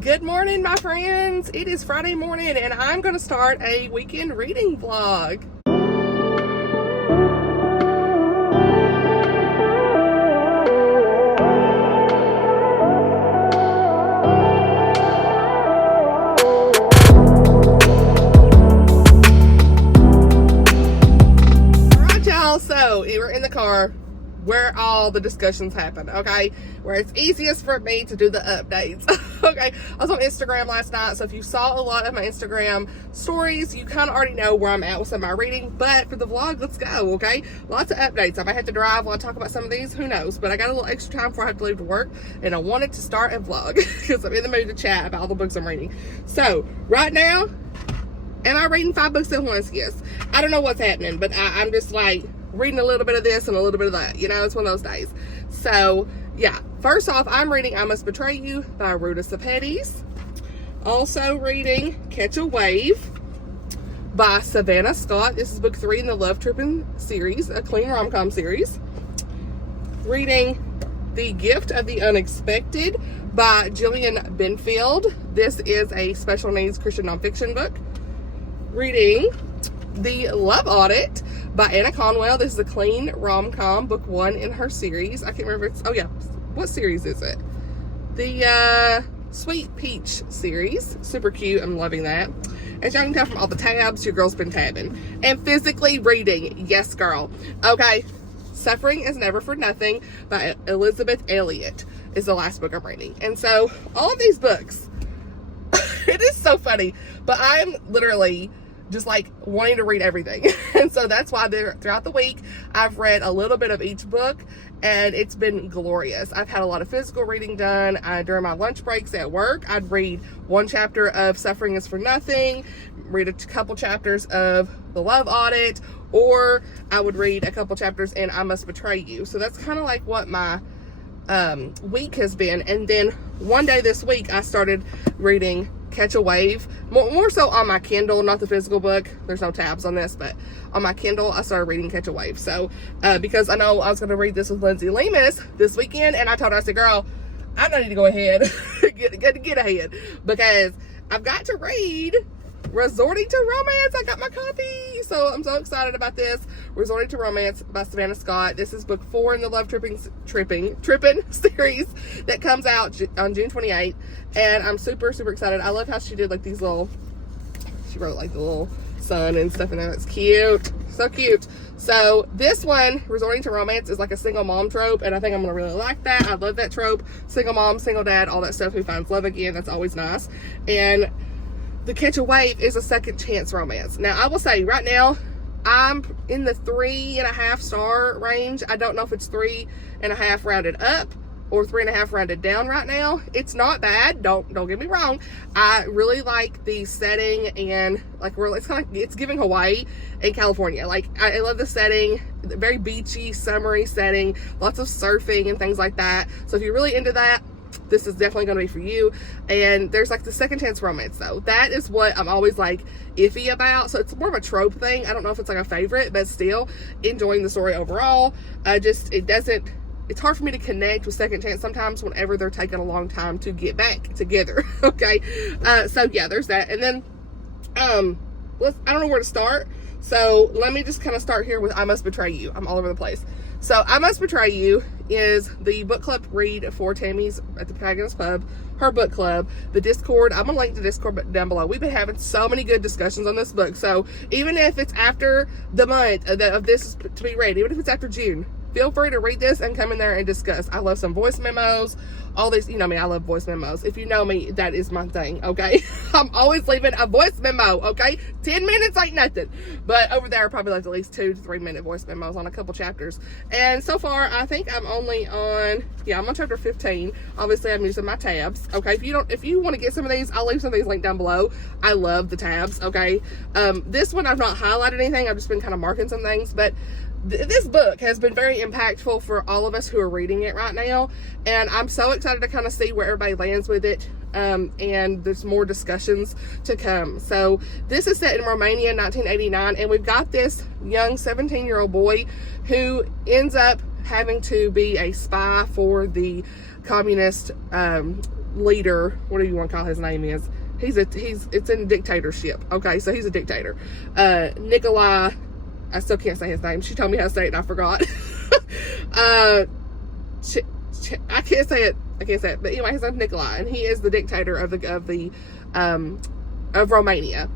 Good morning, my friends. It is Friday morning, and I'm going to start a weekend reading vlog. All right, y'all. So we're in the car where all the discussions happen, okay? Where it's easiest for me to do the updates, okay? I was on Instagram last night, so if you saw a lot of my Instagram stories, you kind of already know where I'm at with some of my reading, but for the vlog, let's go, okay? Lots of updates. I might have to drive while I talk about some of these, who knows? But I got a little extra time before I have to leave to work, and I wanted to start a vlog because I'm in the mood to chat about all the books I'm reading. So, right now, am I reading 5 books at once? Yes. I don't know what's happening, but I'm just like, reading a little bit of this and a little bit of that, you know, it's one of those days. So yeah, first off, I'm reading I Must Betray You by Ruta Sepetys. Also reading Catch a Wave by Savannah Scott. This is book 3 in the Love Tripping series, a clean rom-com series. Reading The Gift of the Unexpected by Jillian Benfield. This is a special needs Christian nonfiction book. Reading The Love Audit by Annah Conwell. This is a clean rom-com, book 1 in her series. I can't remember. Oh yeah, what series is it? The Sweet Peach series. Super cute. I'm loving that. As y'all can tell from all the tabs, your girl's been tabbing. And physically reading. Yes, girl. Okay. Suffering is Never for Nothing by Elisabeth, Elliot is the last book I'm reading. And so all of these books, it is so funny, but I'm literally just like wanting to read everything. And so that's why throughout the week, I've read a little bit of each book, and it's been glorious. I've had a lot of physical reading done. During my lunch breaks at work, I'd read 1 chapter of Suffering is for Nothing, read a couple chapters of The Love Audit, or I would read a couple chapters in I Must Betray You. So that's kind of like what my week has been. And then one day this week, I started reading Catch a Wave, more so on my Kindle, not the physical book. There's no tabs on this, but on my Kindle, I started reading Catch a Wave. So, because I know I was going to read this with Lindsay Lemus this weekend, and I told her, I said, girl, I need to go ahead, get ahead, because I've got to read Resorting to Romance. I got my copy, so I'm so excited about this. Resorting to Romance by Savannah Scott. This is book 4 in the Love Tripping series that comes out on June 28th, and I'm super excited. I love how she did like these little, she wrote like the little sun and stuff in there. It's cute, so cute. So this one, Resorting to Romance, is like a single mom trope, and I think I'm gonna really like that. I love that trope. Single mom, single dad, all that stuff. Who finds love again? That's always nice. And The Catch a Wave is a second chance romance. Now, I will say right now, I'm in the 3.5 star range. I don't know if it's 3.5 rounded up or 3.5 rounded down right now. It's not bad. Don't get me wrong. I really like the setting, and like it's giving Hawaii and California. Like I love the setting, very beachy, summery setting, lots of surfing and things like that. So if you're really into that, this is definitely going to be for you. And there's like the second chance romance though. That is what I'm always like iffy about. So it's more of a trope thing. I don't know if it's like a favorite, but still enjoying the story overall. It's hard for me to connect with second chance sometimes whenever they're taking a long time to get back together. Okay. So yeah, there's that. And then, I don't know where to start. So let me just kind of start here with I Must Betray You. I'm all over the place. So I Must Betray You is the book club read for Tammy's at the Protagonist Pub, her book club. The Discord, I'm going to link the Discord down below. We've been having so many good discussions on this book. So even if it's after the month of this to be read, even if it's after June, feel free to read this and come in there and discuss. I love some voice memos, all these, you know me, I love voice memos. If you know me, that is my thing, okay? I'm always leaving a voice memo, okay? 10 minutes ain't nothing. But over there, I probably left at least 2 to 3 minute voice memos on a couple chapters. And so far, I think I'm only on, I'm on chapter 15. Obviously, I'm using my tabs, okay? If you want to get some of these, I'll leave some of these linked down below. I love the tabs, okay? This one, I've not highlighted anything. I've just been kind of marking some things, but this book has been very impactful for all of us who are reading it right now, and I'm so excited to kind of see where everybody lands with it, and there's more discussions to come. So this is set in Romania in 1989, and we've got this young 17-year-old boy who ends up having to be a spy for the communist leader, whatever you want to call his name is. It's in dictatorship. Okay, so he's a dictator. Nikolai, I still can't say his name. She told me how to say it and I forgot. I can't say it. But anyway, his name's Nikolai, and he is the dictator of Romania.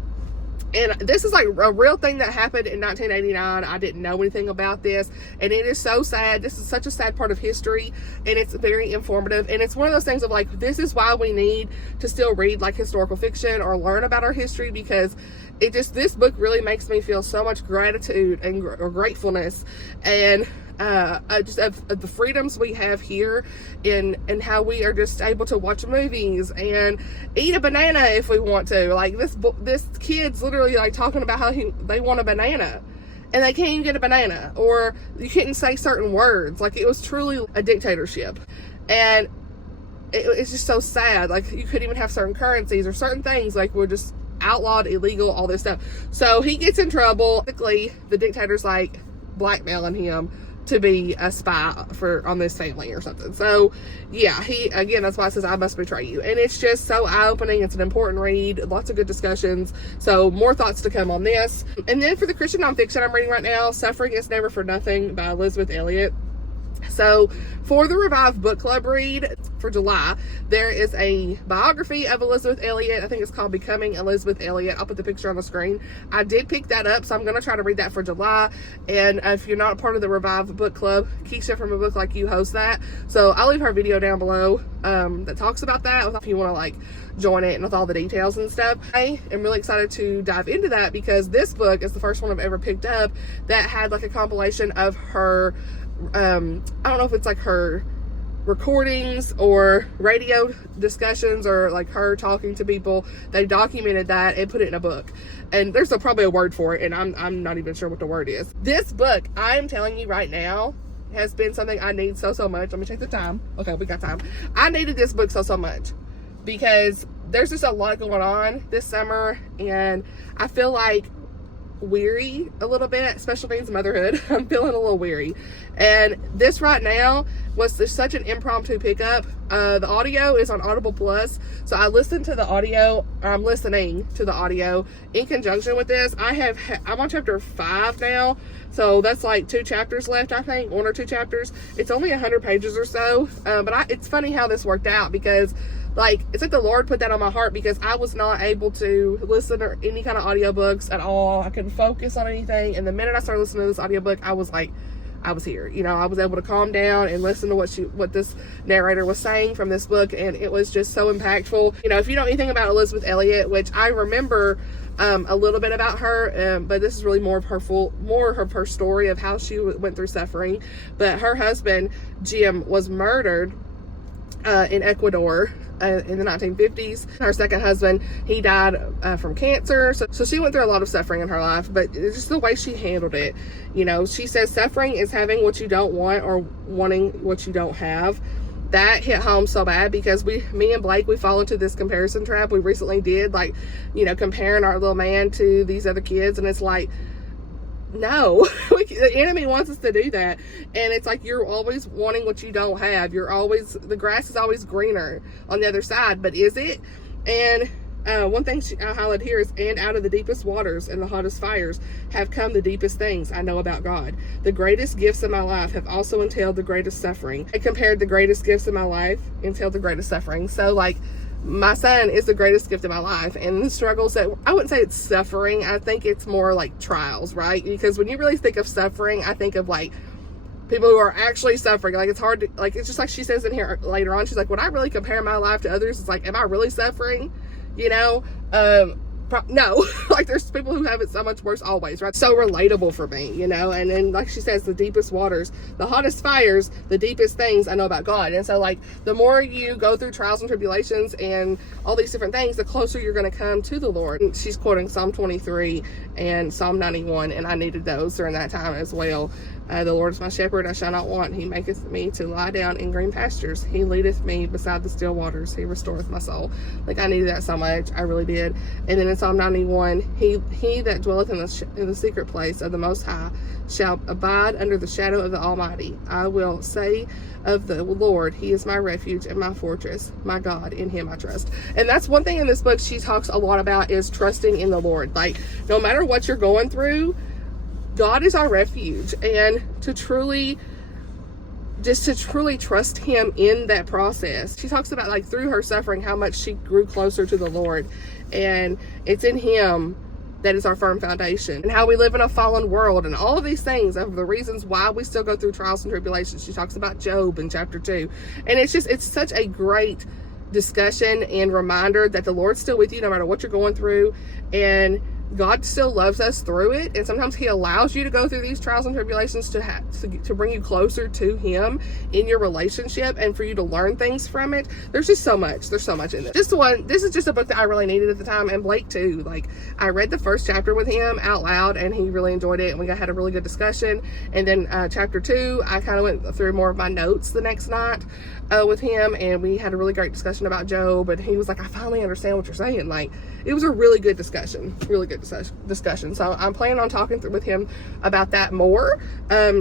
And this is like a real thing that happened in 1989. I didn't know anything about this, and it is so sad. This is such a sad part of history, and it's very informative. And it's one of those things of like, this is why we need to still read like historical fiction or learn about our history, because this book really makes me feel so much gratitude and gratefulness, and just of the freedoms we have here and how we are just able to watch movies and eat a banana if we want to. Like this kid's literally like talking about how they want a banana and they can't even get a banana, or you couldn't say certain words. Like, it was truly a dictatorship, and it's just so sad. Like, you couldn't even have certain currencies or certain things like were just outlawed, illegal, all this stuff. So he gets in trouble. Basically, the dictator's like blackmailing him to be a spy on this family or something. So yeah, that's why it says I must betray you. And it's just so eye-opening. It's an important read, lots of good discussions. So more thoughts to come on this. And then for the Christian nonfiction I'm reading right now, Suffering is Never for Nothing by Elisabeth Elliot. So for the Revive Book Club read for July, there is a biography of Elisabeth Elliot. I think it's called Becoming Elisabeth Elliot. I'll put the picture on the screen. I did pick that up, so I'm going to try to read that for July. And if you're not a part of the Revive Book Club, Keisha from A Book Like You hosts that. So I'll leave her video down below that talks about that if you want to like join it and with all the details and stuff. I am really excited to dive into that because this book is the first one I've ever picked up that had like a compilation of her I don't know if it's like her recordings or radio discussions or like her talking to people. They documented that and put it in a book, and there's probably a word for it, and I'm not even sure what the word is. This book, I'm telling you right now, has been something I need so much. Let me check the time. Okay, we got time. I needed this book so much because there's just a lot going on this summer, and I feel like weary a little bit. Special needs motherhood. I'm feeling a little weary, and this right now was just such an impromptu pickup. The audio is on Audible Plus, so I listened to the audio. I'm listening to the audio in conjunction with this. I'm on chapter 5 now, so that's like 2 chapters left. I think 1 or 2 chapters. It's only 100 pages or so, but it's funny how this worked out because it's like the Lord put that on my heart because I was not able to listen to any kind of audiobooks at all. I couldn't focus on anything. And the minute I started listening to this audiobook, I was here. I was able to calm down and listen to what this narrator was saying from this book. And it was just so impactful. If you know anything about Elisabeth Elliot, which I remember a little bit about her, but this is really more of her story of how she went through suffering. But her husband, Jim, was murdered in Ecuador in the 1950s. Her second husband, he died from cancer. So she went through a lot of suffering in her life, but it's just the way she handled it. She says suffering is having what you don't want or wanting what you don't have. That hit home so bad because me and Blake, we fall into this comparison trap. We recently did, comparing our little man to these other kids, and it's like, no, the enemy wants us to do that. And it's like, you're always wanting what you don't have. The grass is always greener on the other side, but is it? And one thing I highlighted here is, and out of the deepest waters and the hottest fires have come the deepest things I know about God. The greatest gifts in my life have also entailed the greatest suffering. I compared the greatest gifts in my life entailed the greatest suffering. So my son is the greatest gift of my life, and the struggles that I wouldn't say it's suffering. I think it's more like trials, right? Because when you really think of suffering, I think of people who are actually suffering. It's hard to, it's just like she says in here later on, she's like, when I really compare my life to others, it's like, am I really suffering? No, there's people who have it so much worse always, right? So relatable for me, and then like she says, the deepest waters, the hottest fires, the deepest things I know about God. And so the more you go through trials and tribulations and all these different things, the closer you're going to come to the Lord. And she's quoting Psalm 23 and Psalm 91, and I needed those during that time as well. The Lord is my shepherd, I shall not want. He maketh me to lie down in green pastures. He leadeth me beside the still waters. He restoreth my soul. Like, I needed that so much. I really did. And then in Psalm 91, he that dwelleth in the secret place of the Most High shall abide under the shadow of the Almighty. I will say of the Lord, he is my refuge and my fortress, my God, in him I trust. And that's one thing in this book she talks a lot about, is trusting in the Lord. Like, no matter what you're going through, God is our refuge, and to truly trust him in that process. She talks about, like, through her suffering, how much she grew closer to the Lord, and it's in him that is our firm foundation, and how we live in a fallen world, and all of these things are the reasons why we still go through trials and tribulations. She talks about Job in chapter 2, and it's such a great discussion and reminder that the Lord's still with you no matter what you're going through, and God still loves us through it. And sometimes he allows you to go through these trials and tribulations to bring you closer to him in your relationship, and for you to learn things from it. There's just so much. There's so much in this. This is just a book that I really needed at the time. And Blake too. Like, I read the first chapter with him out loud, and he really enjoyed it, and we had a really good discussion. And then chapter 2, I kind of went through more of my notes the next night with him, and we had a really great discussion about Job, and he was like, I finally understand what you're saying. Like, it was a really good discussion. So I'm planning on talking with him about that more,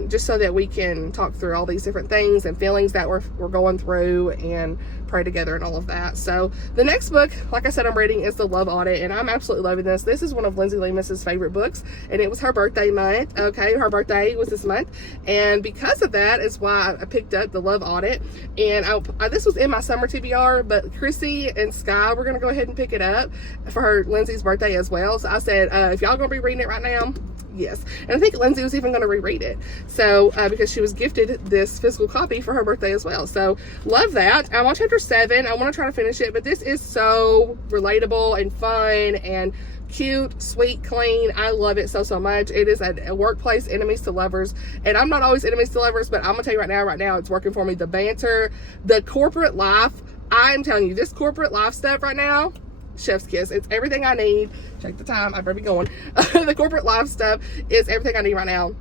just so that we can talk through all these different things and feelings that we're going through, and pray together and all of that. So the next book, like I said, I'm reading is The Love Audit, and I'm absolutely loving this. This is one of Lindsay Lemus's favorite books, and it was her birthday month. Okay, her birthday was this month, and because of that is why I picked up The Love Audit. And this was in my summer TBR, but Chrissy and Sky were going to go ahead and pick it up for Lindsay's birthday as well. So I said, if y'all going to be reading it right now, yes. And I think Lindsay was even going to reread it. So, because she was gifted this physical copy for her birthday as well. So, love that. I'm on chapter 7. I want to try to finish it, but this is so relatable and fun and cute, sweet, clean. I love it so much. It is a workplace enemies to lovers, and I'm not always enemies to lovers, but I'm gonna tell you right now it's working for me. The banter, the corporate life, I'm telling you, this corporate life stuff right now, chef's kiss. It's everything I need. Check the time, I better be going. The corporate life stuff is everything I need right now.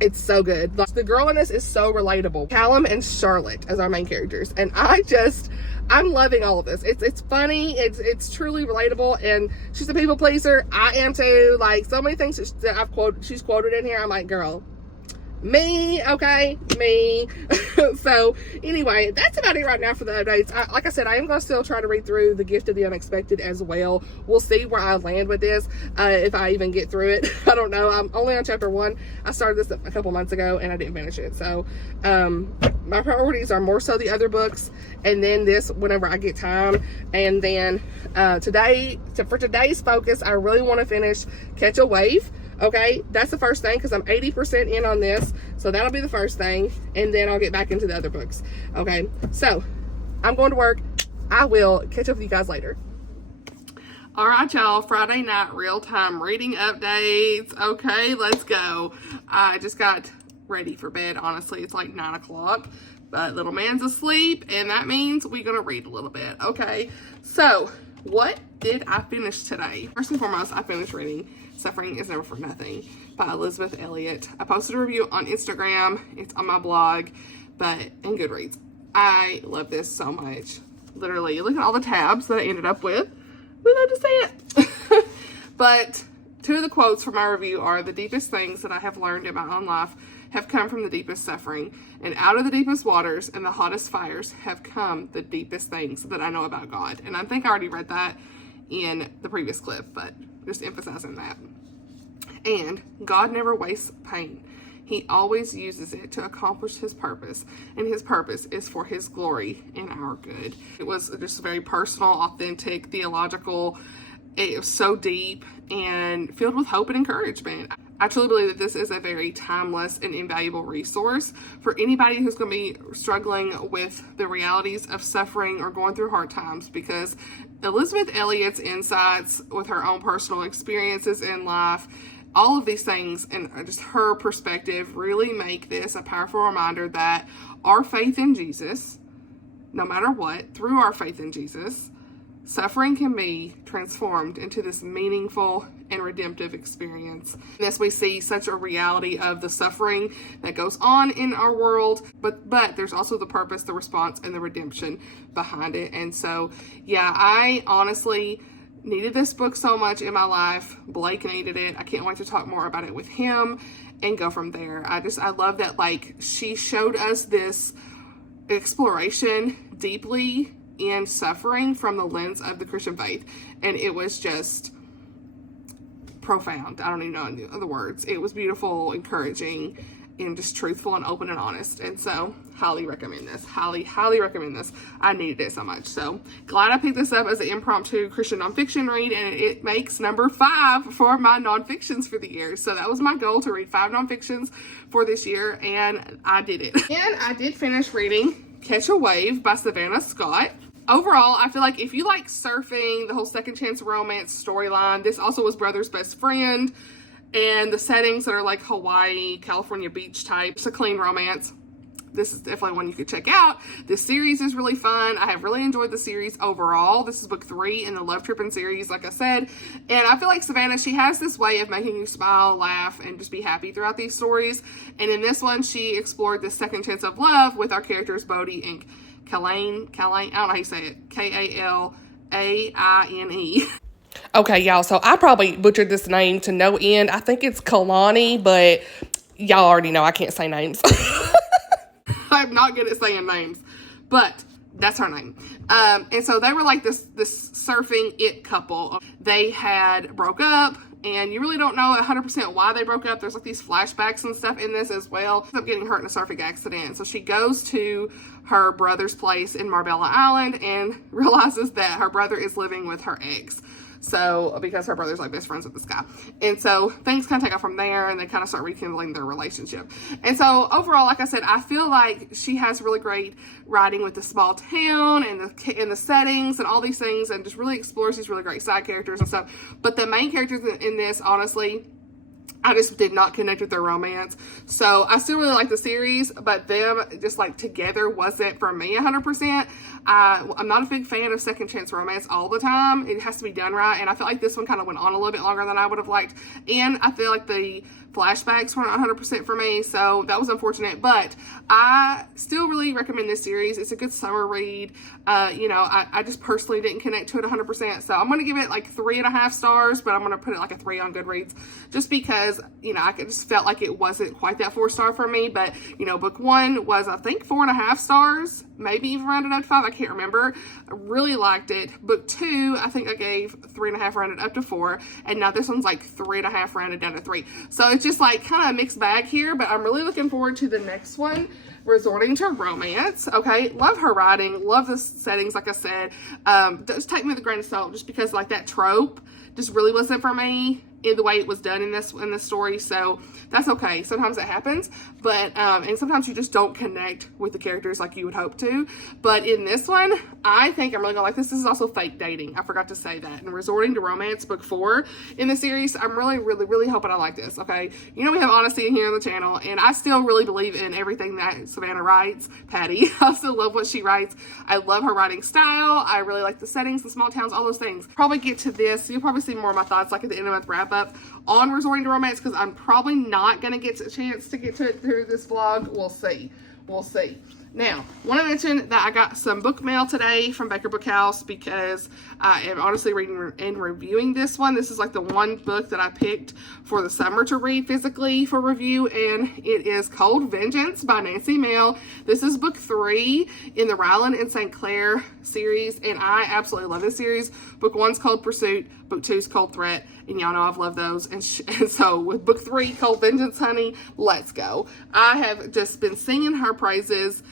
It's so good. The girl in this is so relatable. Callum and Charlotte as our main characters, and I'm loving all of this. It's funny. It's truly relatable, and she's a people pleaser. I am too. Like, so many things that she's quoted in here. I'm like, girl, me, okay, me. So anyway, that's about it right now for the updates. Like I said, I am going to still try to read through The Gift of the Unexpected as well. We'll see where I land with this, if I even get through it. I don't know. I'm only on chapter 1. I started this a couple months ago, and I didn't finish it. So my priorities are more so the other books, and then this whenever I get time. And then for today's focus, I really want to finish Catch a Wave. Okay, that's the first thing, because I'm 80% in on this. So that'll be the first thing, and then I'll get back into the other books. Okay, so I'm going to work. I will catch up with you guys later. All right, y'all, Friday night real-time reading updates. Okay, let's go. I just got ready for bed. Honestly, it's like 9 o'clock, but little man's asleep, and that means we're going to read a little bit. Okay, so what did I finish today? First and foremost, I finished reading Suffering is Never for Nothing by Elisabeth Elliot. I posted a review on Instagram. It's on my blog, but in Goodreads. I love this so much. Literally, look at all the tabs that I ended up with. We love to see it. But 2 of the quotes from my review are, the deepest things that I have learned in my own life have come from the deepest suffering, and out of the deepest waters and the hottest fires have come the deepest things that I know about God. And I think I already read that in the previous clip, but just emphasizing that. And God never wastes pain. He always uses it to accomplish his purpose, and his purpose is for his glory and our good. It was just very personal, authentic, theological. It was so deep and filled with hope and encouragement. I truly believe that this is a very timeless and invaluable resource for anybody who's going to be struggling with the realities of suffering or going through hard times, because Elisabeth Elliot's insights with her own personal experiences in life, all of these things, and just her perspective really make this a powerful reminder that our faith in Jesus, no matter what, through our faith in Jesus, suffering can be transformed into this meaningful and redemptive experience. In this, we see such a reality of the suffering that goes on in our world, but there's also the purpose, the response, and the redemption behind it. And so, yeah, I honestly needed this book so much in my life. Blake needed it. I can't wait to talk more about it with him and go from there. I love that, like, she showed us this exploration deeply in suffering from the lens of the Christian faith, and it was just profound. I don't even know the words. It was beautiful, encouraging, and just truthful and open and honest. And so, highly recommend this. Highly recommend this. I needed it so much. So, glad I picked this up as an impromptu Christian nonfiction read, and it makes number 5 for my nonfictions for the year. So, that was my goal, to read 5 nonfictions for this year, and I did it. And I did finish reading Catch a Wave by Savannah Scott. Overall, I feel like if you like surfing, the whole second chance romance storyline, this also was Brother's Best Friend, and the settings that are like Hawaii, California beach type. It's a clean romance. This is definitely one you could check out. This series is really fun. I have really enjoyed the series overall. This is book 3 in the Love Trippin' series, like I said. And I feel like Savannah, she has this way of making you smile, laugh, and just be happy throughout these stories. And in this one, she explored the second chance of love with our characters Bodhi and Kalaine, I don't know how you say it, Kalaine. Okay, y'all, so I probably butchered this name to no end. I think it's Kalani, but y'all already know I can't say names. I'm not good at saying names, but that's her name. And so they were like this surfing it couple. They had broke up, and you really don't know 100% why they broke up. There's like these flashbacks and stuff in this as well. She's up getting hurt in a surfing accident. So she goes to her brother's place in Marbella Island and realizes that her brother is living with her ex. So, because her brother's like best friends with this guy. And so things kind of take off from there, and they kind of start rekindling their relationship. And so overall, like I said, I feel like she has really great writing with the small town and the settings and all these things, and just really explores these really great side characters and stuff. But the main characters in this, honestly, I just did not connect with their romance. So I still really like the series, but them just like together wasn't for me 100%. I'm not a big fan of second chance romance all the time. It has to be done right. And I feel like this one kind of went on a little bit longer than I would have liked. And I feel like the flashbacks weren't 100% for me, so that was unfortunate. But I still really recommend this series. It's a good summer read. I just personally didn't connect to it 100%, so I'm going to give it like 3.5 stars, but I'm going to put it like a 3 on Goodreads, just because, I just felt like it wasn't quite that 4-star for me. But, book 1 was, I think, 4.5 stars, maybe even rounded up to 5. I can't remember. I really liked it. Book 2, I think I gave 3.5 rounded up to 4, and now this one's like 3.5 rounded down to 3. So it's just like kind of a mixed bag here, but I'm really looking forward to the next one, Resorting to Romance. Okay, love her writing, love the settings, like I said. Just take me with a grain of salt, just because like that trope just really wasn't for me in the way it was done in this story. So that's okay. Sometimes it happens, but and sometimes you just don't connect with the characters like you would hope to. But in this one, I think I'm really gonna like this. This is also fake dating. I forgot to say that. And Resorting to Romance, book 4 in the series. I'm really, really, really hoping I like this. Okay, we have honesty in here on the channel, and I still really believe in everything that Savannah writes. Patty, I still love what she writes. I love her writing style. I really like the settings, the small towns, all those things. Probably get to this. You'll probably see more of my thoughts like at the end of the wrap up on Resorting to Romance, because I'm probably not going to get a chance to get to it through this vlog. We'll see. Now, I want to mention that I got some book mail today from Baker Book House, because I am honestly reading and reviewing this one. This is like the one book that I picked for the summer to read physically for review, and it is Cold Vengeance by Nancy Mail. This is book 3 in the Ryland and St. Clair series, and I absolutely love this series. Book 1's Cold Pursuit, book 2's Cold Threat, and y'all know I've loved those. And so with book 3, Cold Vengeance, honey, let's go. I have just been singing her praises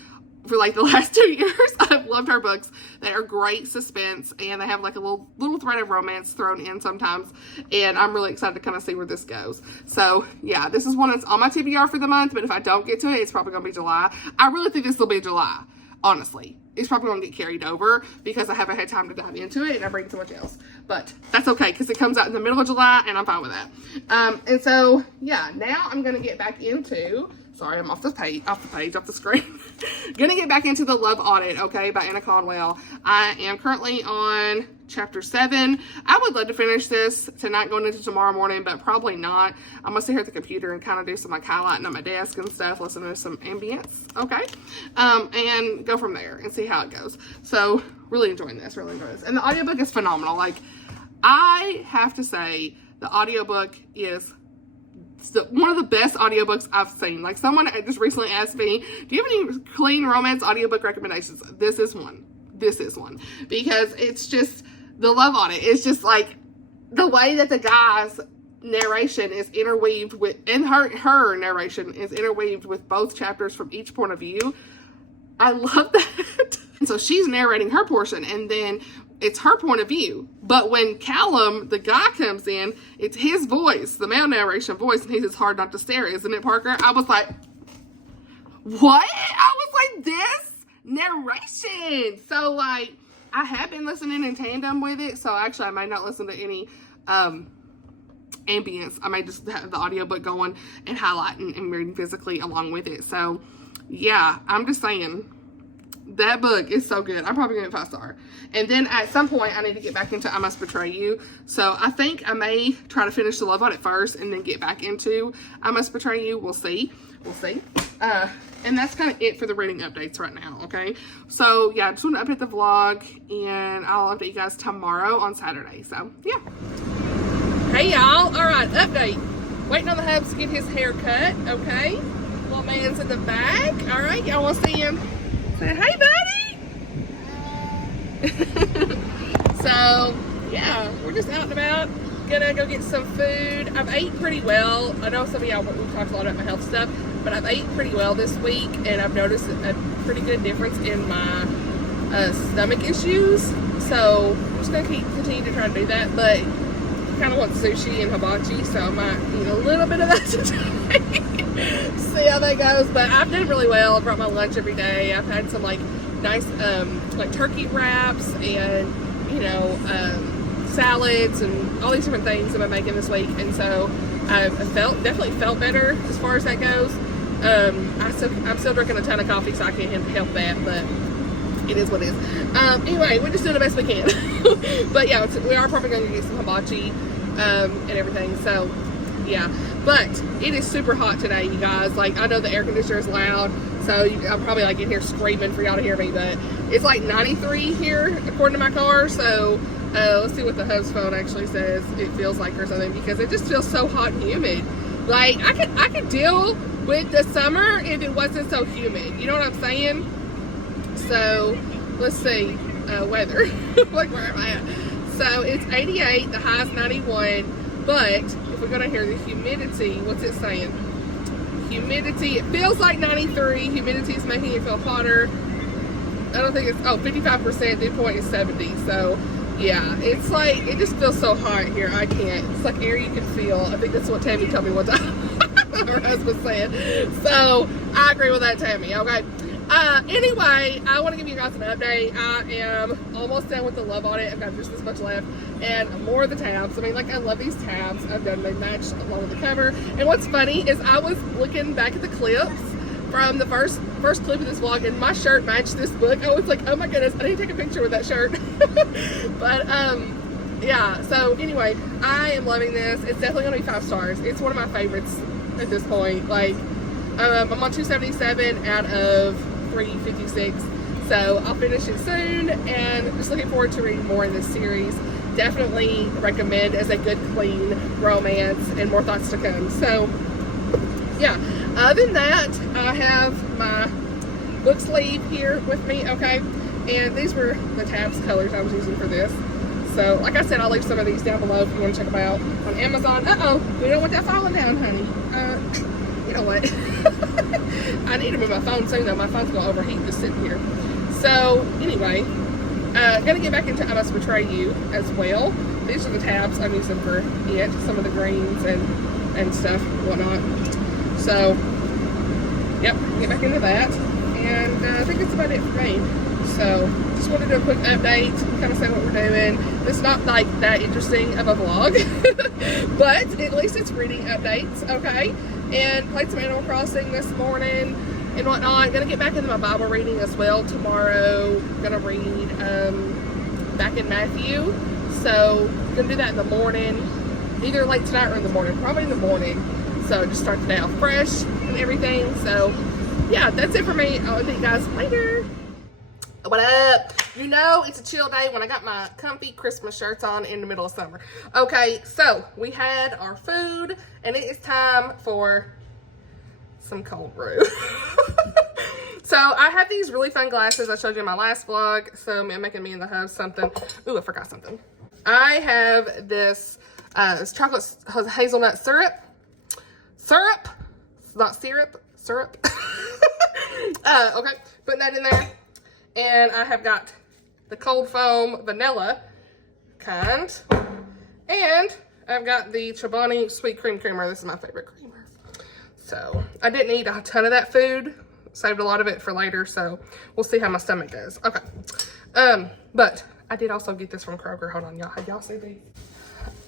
for like the last 2 years. I've loved her books. They are great suspense, and they have like a little thread of romance thrown in sometimes, and I'm really excited to kind of see where this goes. So yeah, this is one that's on my TBR for the month, but if I don't get to it, it's probably gonna be July. I really think this will be July, honestly. It's probably gonna get carried over because I haven't had time to dive into it and I'm reading so much else, but that's okay because it comes out in the middle of July and I'm fine with that. And so yeah, now I'm gonna get back into Sorry, I'm off the screen. Gonna get back into the Love Audit, okay, by Annah Conwell. I am currently on chapter 7. I would love to finish this tonight going into tomorrow morning, but probably not. I'm gonna sit here at the computer and kind of do some like highlighting on my desk and stuff, listen to some ambience, okay? And go from there and see how it goes. So, really enjoying this, And the audiobook is phenomenal. Like, I have to say, the audiobook is one of the best audiobooks I've seen. Like, someone just recently asked me, do you have any clean romance audiobook recommendations? This is one. Because it's just, the Love Audit is just like, the way that the guy's narration is interweaved with, and her narration is interweaved with both chapters from each point of view. I love that. And so she's narrating her portion, and then it's her point of view. But when Callum, the guy, comes in, it's his voice, the male narration voice, and he says, hard not to stare, isn't it, Parker? I was like, what? I was like, this narration. So, like, I have been listening in tandem with it, so actually I might not listen to any ambience. I might just have the audiobook going and highlighting and reading physically along with it. So, yeah, I'm just saying, that book is so good. I'm probably going to get 5-star. And then at some point, I need to get back into I Must Betray You. So I think I may try to finish the Love Audit first and then get back into I Must Betray You. We'll see. And that's kind of it for the reading updates right now, okay? So, yeah, I just want to update the vlog, and I'll update you guys tomorrow on Saturday. So, yeah. Hey, y'all. All right, update. Waiting on the hubs to get his hair cut, okay? Little man's in the back. All right, y'all want to see him? Say, hey, buddy. So, yeah, we're just out and about. Gonna go get some food. I've ate pretty well. I know some of y'all, we've talked a lot about my health stuff, but I've ate pretty well this week, and I've noticed a pretty good difference in my stomach issues. So, I'm just gonna continue to try to do that, but I kind of want sushi and hibachi, so I might eat a little bit of that today. See how that goes. But I've done really well. I brought my lunch every day. I've had some like nice like turkey wraps and salads and all these different things that I'm making this week, and so I've definitely felt better as far as that goes. I'm still drinking a ton of coffee, so I can't help that, but it is what it is. Anyway, we're just doing the best we can. But yeah, we are probably going to get some hibachi and everything. So yeah, but it is super hot today, you guys. Like, I know the air conditioner is loud, so I'm probably like in here screaming for y'all to hear me, but it's like 93 here according to my car. So let's see what the hub's phone actually says it feels like or something, because it just feels so hot and humid. Like, I could deal with the summer if it wasn't so humid. You know what I'm saying? So let's see weather. Like, where am I at? So it's 88, the high's 91, but if we're gonna hear the humidity, what's it saying? Humidity, it feels like 93. Humidity is making it feel hotter. I don't think it's 55%. Dew point is 70. So yeah, it's like, it just feels so hot here. I can't. It's like air you can feel. I think that's what Tammy told me one time. Her husband said. So I agree with that, Tammy. Okay. Anyway, I want to give you guys an update. I am almost done with the Love Audit. I've got just this much left, and more of the tabs. I mean, like, I love these tabs. I've done they match along with the cover. And what's funny is I was looking back at the clips from the first clip of this vlog, and my shirt matched this book. I was like, oh my goodness, I need to take a picture with that shirt. But yeah, so anyway, I am loving this. It's definitely gonna be 5 stars. It's one of my favorites at this point. Like, I'm on 277 out of 356, so I'll finish it soon, and just looking forward to reading more in this series. Definitely recommend as a good, clean romance, and more thoughts to come. So yeah, other than that, I have my book sleeve here with me, okay, and these were the tabs colors I was using for this. So like I said, I'll leave some of these down below if you want to check them out on Amazon. We don't want that falling down, honey. You know what? I need to move my phone soon, though. My phone's going to overheat just sitting here. So, anyway, gonna get back into I Must Betray You as well. These are the tabs I'm using for it. Some of the greens and stuff, whatnot. So, yep, get back into that. And I think that's about it for me. So, just wanted to do a quick update, kind of say what we're doing. It's not like that interesting of a vlog, but at least it's reading updates, okay? and played some Animal Crossing this morning and whatnot. Gonna get back into my Bible reading as well tomorrow. Gonna read back in Matthew. So gonna do that in the morning, either late tonight or in the morning, probably in the morning. So just start the day off fresh and everything. So yeah, that's it for me. I'll see you guys later. What up? You know it's a chill day when I got my comfy Christmas shirts on in the middle of summer. Okay, so we had our food and it is time for some cold brew. So I have these really fun glasses I showed you in my last vlog. So I'm making me and the hub something. Ooh, I forgot something. I have this chocolate hazelnut syrup. Syrup, not syrup, syrup. Okay, putting that in there. And I have got the cold foam vanilla kind. And I've got the Chobani sweet cream creamer. This is my favorite creamer. So I didn't eat a ton of that food. Saved a lot of it for later. So we'll see how my stomach does. Okay. But I did also get this from Kroger. Hold on, y'all. Have y'all seen these?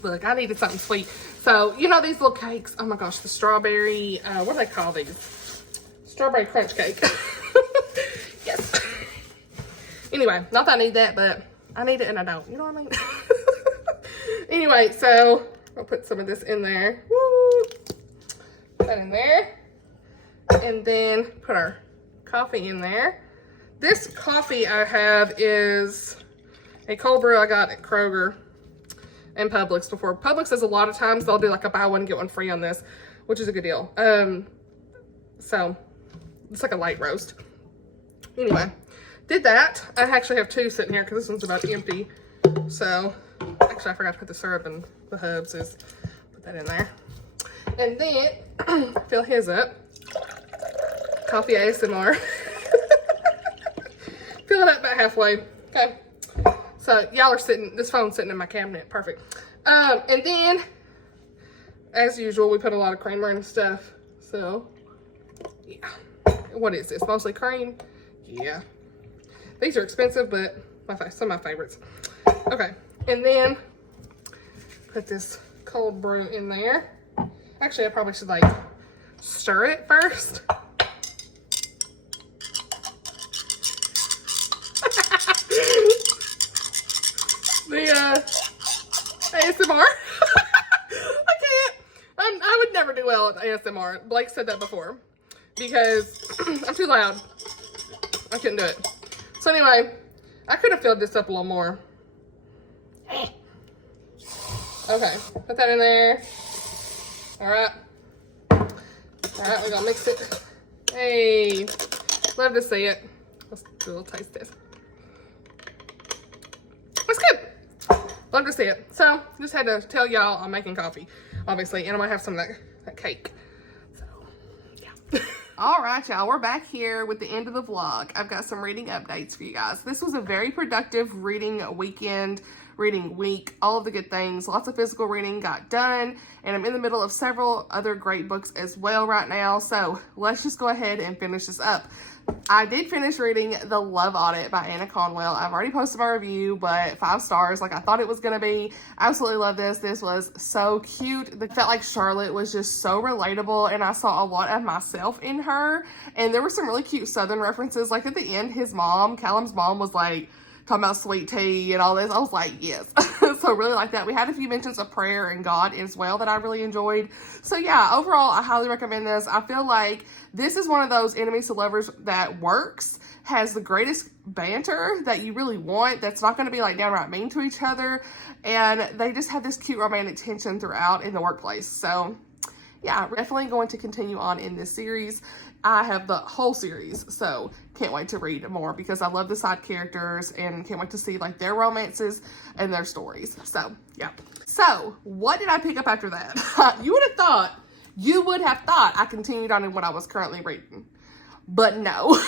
Look, I needed something sweet. So, you know these little cakes? Oh my gosh, the strawberry, what do they call these? Strawberry crunch cake. Yes. Anyway, not that I need that, but I need it and I don't. You know what I mean? Anyway, so I'll put some of this in there. Woo! Put that in there. And then put our coffee in there. This coffee I have is a cold brew I got at Kroger and Publix before. Publix does a lot of times, they'll do like a buy one, get one free on this, which is a good deal. So it's like a light roast. Anyway, did that. I actually have two sitting here because this one's about empty. So actually I forgot to put the syrup and the hubs. Put that in there. And then fill his up. Coffee ASMR. Fill it up about halfway. Okay. So y'all are sitting, this phone's sitting in my cabinet. Perfect. And then, as usual, we put a lot of creamer and stuff. So, yeah. What is this? Mostly cream? Yeah. These are expensive, but some of my favorites. Okay. And then, put this cold brew in there. Actually, I probably should, like, stir it first. The ASMR. I can't. I would never do well at ASMR. Blake said that before because I'm too loud. I couldn't do it. So anyway, I could have filled this up a little more. Okay, put that in there. All right, we're gonna mix it. Hey, love to see it. Let's do a little taste test. It's good. Love to see it. So, just had to tell y'all I'm making coffee, obviously, and I'm gonna have some of that cake. So, yeah. All right, y'all, we're back here with the end of the vlog. I've got some reading updates for you guys. This was a very productive reading weekend, reading week, all of the good things. Lots of physical reading got done, and I'm in the middle of several other great books as well right now. So, let's just go ahead and finish this up. I did finish reading The Love Audit by Annah Conwell. I've already posted my review, but 5 stars like I thought it was going to be. Absolutely love this. This was so cute. It felt like Charlotte was just so relatable, and I saw a lot of myself in her. And there were some really cute Southern references. Like at the end, his mom, Callum's mom, was like talking about sweet tea and all this. I was like, yes. So really like that. We had a few mentions of prayer and God as well that I really enjoyed. So yeah, overall, I highly recommend this. I feel like this is one of those enemies to lovers that works, has the greatest banter that you really want, that's not going to be like downright mean to each other, and they just have this cute romantic tension throughout in the workplace. So yeah, definitely going to continue on in this series. I have the whole series, so can't wait to read more because I love the side characters and can't wait to see like their romances and their stories. So yeah. So what did I pick up after that? You would have thought I continued on in what I was currently reading, but no.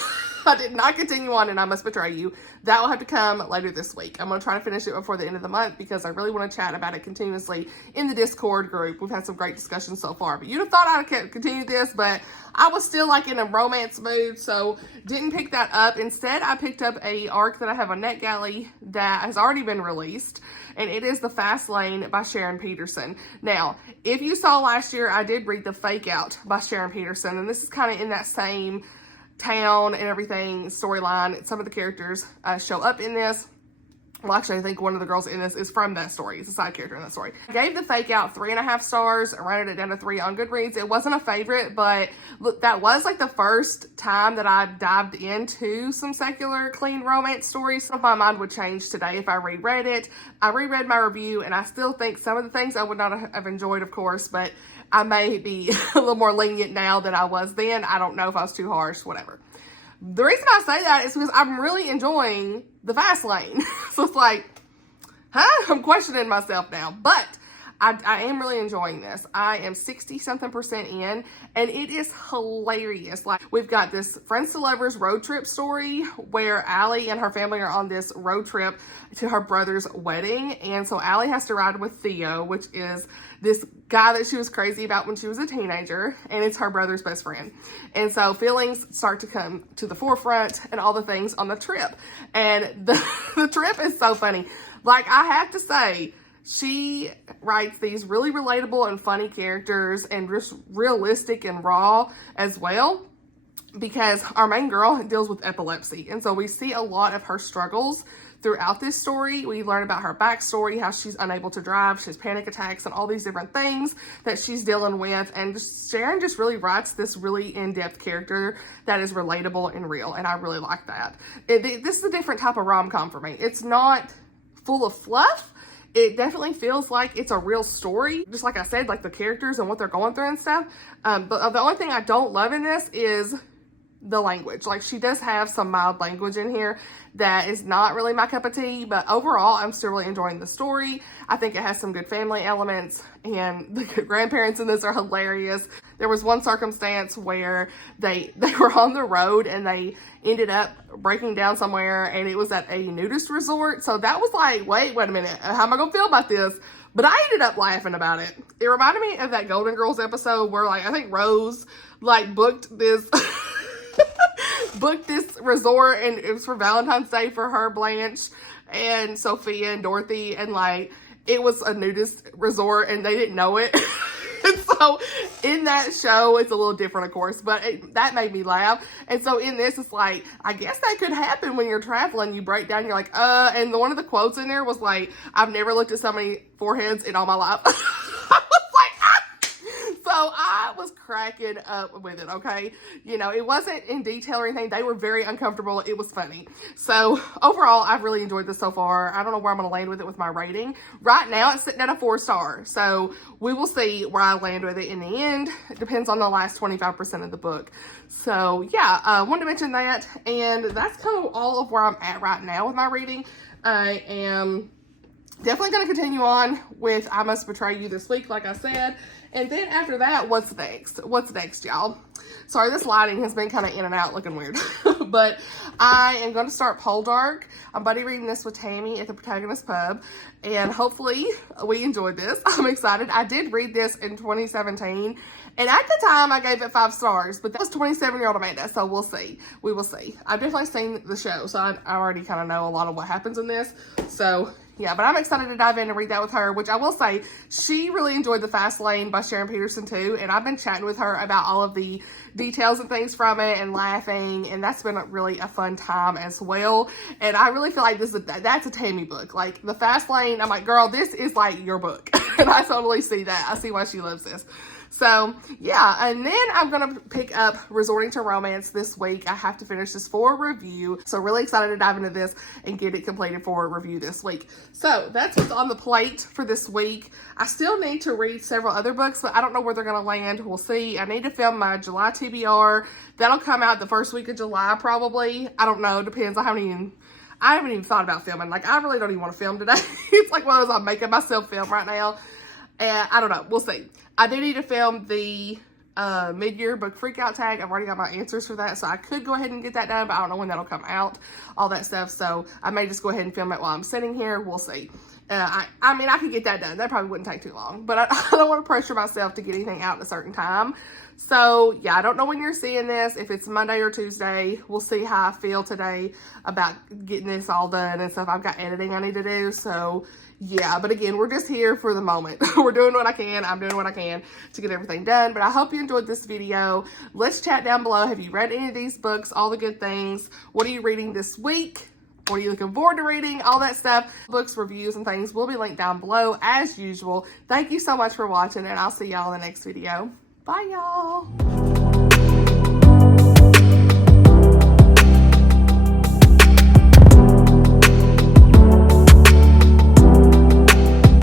I did not continue on in I Must Betray You. That will have to come later this week. I'm going to try to finish it before the end of the month because I really want to chat about it continuously in the Discord group. We've had some great discussions so far. But you'd have thought I'd have continued this, but I was still like in a romance mood, so didn't pick that up. Instead, I picked up a arc that I have on NetGalley that has already been released, and it is The Fast Lane by Sharon Peterson. Now, if you saw last year, I did read The Fake Out by Sharon Peterson, and this is kind of in that same town and everything storyline. Some of the characters show up in this. Well, actually, I think one of the girls in this is from that story. It's a side character in that story. I gave The Fake Out 3.5 stars. I rated it down to 3 on Goodreads. It wasn't a favorite, but look, that was like the first time that I dived into some secular, clean romance stories. So my mind would change today if I reread it. I reread my review, and I still think some of the things I would not have enjoyed, of course, but I may be a little more lenient now than I was then. I don't know if I was too harsh, whatever. The reason I say that is because I'm really enjoying The Fast Lane. So it's like, I'm questioning myself now. But I am really enjoying this. I am 60-something% in, and it is hilarious. Like, we've got this Friends to Lovers road trip story where Allie and her family are on this road trip to her brother's wedding. And so Allie has to ride with Theo, which is this guy that she was crazy about when she was a teenager, and it's her brother's best friend. And so feelings start to come to the forefront and all the things on the trip. And the trip is so funny. Like, I have to say, she writes these really relatable and funny characters and just realistic and raw as well, because our main girl deals with epilepsy. And so we see a lot of her struggles throughout this story. We learn about her backstory, how she's unable to drive, she has panic attacks, and all these different things that she's dealing with. And Sharon just really writes this really in-depth character that is relatable and real, and I really like that. This is a different type of rom-com for me. It's not full of fluff. It definitely feels like it's a real story. Just like I said, like the characters and what they're going through and stuff. But the only thing I don't love in this is the language. Like, she does have some mild language in here that is not really my cup of tea, but overall I'm still really enjoying the story. I think it has some good family elements, and the grandparents in this are hilarious. There was one circumstance where they were on the road and they ended up breaking down somewhere, and it was at a nudist resort. So that was like, wait a minute, how am I gonna feel about this? But I ended up laughing about it. It reminded me of that Golden Girls episode where, like, I think Rose like booked this resort, and it was for Valentine's Day for her, Blanche, and Sophia and Dorothy, and like it was a nudist resort and they didn't know it. And so in that show, it's a little different, of course, but that made me laugh. And so in this, it's like, I guess that could happen when you're traveling. You break down, you're like, and one of the quotes in there was like, I've never looked at so many foreheads in all my life. So I was cracking up with it, okay? You know, it wasn't in detail or anything. They were very uncomfortable. It was funny. So overall, I've really enjoyed this so far. I don't know where I'm going to land with it with my rating. Right now, it's sitting at a 4-star. So we will see where I land with it in the end. It depends on the last 25% of the book. So yeah, I wanted to mention that. And that's kind of all of where I'm at right now with my reading. I am definitely going to continue on with I Must Betray You this week, like I said. And then after that, what's next? What's next, y'all? Sorry, this lighting has been kind of in and out, looking weird. But I am going to start Poldark. I'm buddy reading this with Tammy at the Protagonist Pub. And hopefully we enjoyed this. I'm excited. I did read this in 2017. And at the time, I gave it 5 stars. But that was 27-year-old Amanda, so we'll see. We will see. I've definitely seen the show, so I already kind of know a lot of what happens in this. So yeah, but I'm excited to dive in and read that with her, which I will say, she really enjoyed The Fast Lane by Sharon Peterson too, and I've been chatting with her about all of the details and things from it and laughing, and that's been really a fun time as well. And I really feel like that's a Tammy book. Like, The Fast Lane, I'm like, girl, this is like your book. And I totally see that. I see why she loves this. So yeah, and then I'm going to pick up Resorting to Romance this week. I have to finish this for review. So really excited to dive into this and get it completed for review this week. So that's what's on the plate for this week. I still need to read several other books, but I don't know where they're going to land. We'll see. I need to film my July TBR. That'll come out the first week of July probably. I don't know. Depends. I haven't even thought about filming. Like, I really don't even want to film today. It's like one of those I'm making myself film right now. And I don't know. We'll see. I do need to film the mid-year book freakout tag. I've already got my answers for that, so I could go ahead and get that done, but I don't know when that'll come out, all that stuff. So I may just go ahead and film it while I'm sitting here. We'll see. I mean, I could get that done. That probably wouldn't take too long, but I don't want to pressure myself to get anything out at a certain time. So yeah, I don't know when you're seeing this, if it's Monday or Tuesday. We'll see how I feel today about getting this all done and stuff. I've got editing I need to do, so yeah. But again, we're just here for the moment. We're doing what I can. I'm doing what I can to get everything done. But I hope you enjoyed this video. Let's chat down below. Have you read any of these books? All the good things. What are you reading this week? What are you looking forward to reading? All that stuff. Books, reviews, and things will be linked down below as usual. Thank you so much for watching, and I'll see y'all in the next video. Bye, y'all.